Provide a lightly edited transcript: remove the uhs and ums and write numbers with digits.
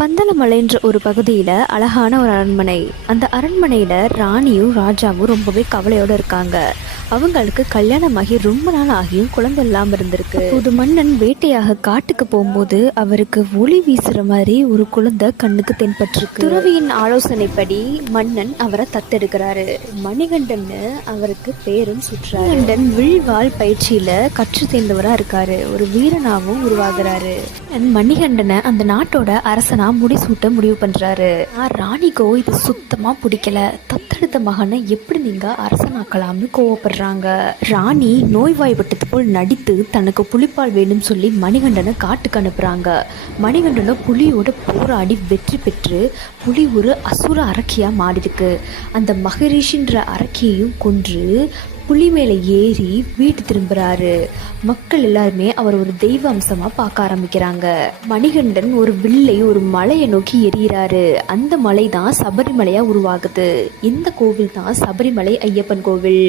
பந்தலமலைன்ற ஒரு பகுதியில் அழகான ஒரு அரண்மனை. அந்த அரண்மனையில் ராணியும் ராஜாவும் ரொம்பவே கவலையோடு இருக்காங்க. அவங்களுக்கு கல்யாணமாகி ரொம்ப நாள் ஆகியும் குழந்தை இல்லாமல் இருந்திருக்கு. புது மன்னன் வேட்டையாக காட்டுக்கு போகும்போது அவருக்கு ஒளி வீசுற மாதிரி ஒரு குழந்தை கண்ணுக்கு தென்பட்டிருக்கு. துறவியின் ஆலோசனைப்படி மன்னன் அவரை தத்தெடுக்கிறாரு. மணிகண்டன் அவருக்கு பேரும் சுற்றாரு. மணிகண்டன் வில்வாள் பயிற்சியில கற்று தேர்ந்தவரா இருக்காரு. ஒரு வீரனாவும் உருவாகிறாரு. மணிகண்டனை அந்த நாட்டோட அரசனா முடிசூட்ட முடிவு பண்றாரு. ராணிக்கோ இது சுத்தமா பிடிக்கல. தத்தெடுத்த மகனை எப்படி நீங்க அரசனாக்கலாம்னு கோவப்படுறாங்க. ராணி நோய்வாய்ப்பட்டது போல் நடித்து தனக்கு புலிப்பால் வேணும்னு சொல்லி மணிகண்டனை காட்டுக்கு அனுப்புறாங்க. மணிகண்டனை புலியோட போராடி வெற்றி பெற்று புலி ஒரு அசுர அரக்கியா மாறிருக்கு. அந்த மகரிஷின்ற அரக்கியையும் கொன்று புலி மேலே ஏறி வீட்டு திரும்புறாரு. மக்கள் எல்லாருமே அவர் ஒரு தெய்வ அம்சமா பார்க்க ஆரம்பிக்கிறாங்க. மணிகண்டன் ஒரு வில்லை ஒரு மலையை நோக்கி எறிகிறாரு. அந்த மலை தான் சபரிமலையா உருவாகுது. இந்த கோவில் தான் சபரிமலை ஐயப்பன் கோவில்.